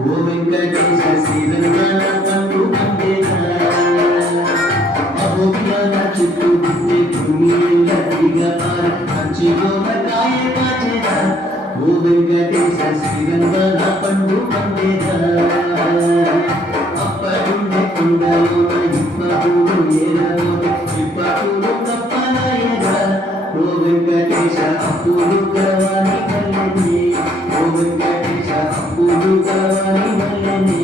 ఓ వెంకటేశ శ్రీరంగన పండు పండేదా అభోగ్యాన చుట్టూ తిట్టే భూమి గట్టిగా పార మంచి గోమకాయ కాచేదా ఓ వెంకటేశ శ్రీరంగన పండు పండేదా అప్పడుండే కొండలోన ఇప్పడు ఏరలోన ఇప్పడు కప్పలాయదా ఓ వెంకటేశ అప్పుడు గవాని కల్లెనే ఓ వెంకటేశ అప్పుడు గవాని వల్లెనే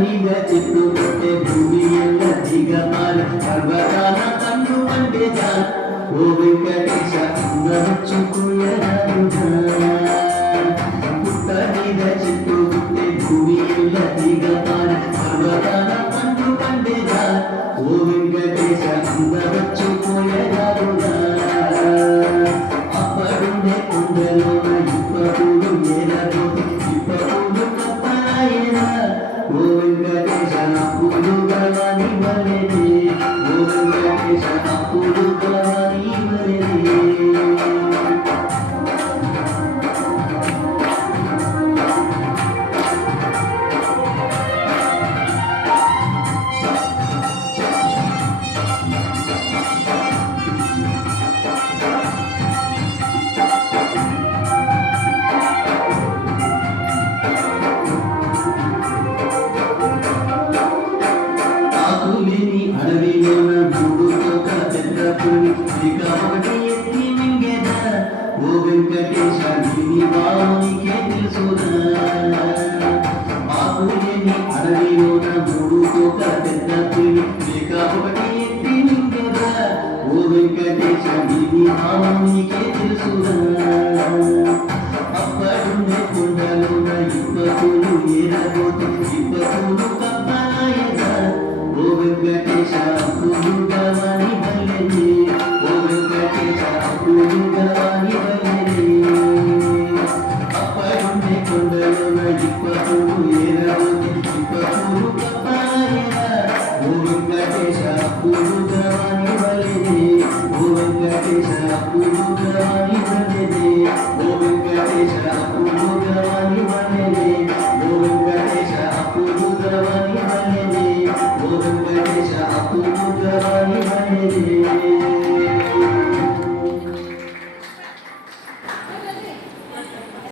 మీద చెట్టు కొట్టే భూమి ఎల్ల దిగమాలి పర్వతాల కన్ను పండేదా ఓ వెంకటేశ అందరొచ్చుకుయరాడుదా పుట్ట మీద చెట్టు కొట్టే భూమి ఎల్ల దిగమాలి పర్వతాల కన్ను పండేదా ఓ వెంకటేశ అందరొచ్చుకుయరాడుదా అప్పడుండే కొండలోన ఇప్పడు ఏలబోతే ఇప్పడు కప్పలాయనా ఓ వెంకటేశ అప్పుడు గవాని వల్లెనే ఓ వెంకటేశ అప్పుడు గవాని వల్లెనే ఆకులేని అడవిలోన గూడుతోక పెద్ద పులి ఇక ఒకటి ఎత్తి మింగేదా ఓ వెంకటేశ దీని వానికి తెలుసునా ఆకులేని అడవిలోన గూడుతోక పెద్ద పులి ఇక ఒకటి ఎత్తి మింగేదా ఓ వెంకటేశ దీని వానికి తెలుసునా అప్పడుండే కొండలోన ఇప్పతులు ఏరబోతే ఇప్పతులు కప్పలాయదా ఓ వెంకటేశ అప్పుడు గవాని వల్లెనే ఓ వెంకటేశ అప్పుడు గవాని వల్లెనే అప్పడుండే కొండలోన ఇప్పతులు ఏరబోతే ఇప్పతులు కప్పలాయదా ఓ వెంకటేశ అప్పుడు గవాని వల్లెనే ఓ వెంకటేశ అప్పుడు గవాని వల్లెనే ఓ వెంకటేశ అప్పుడు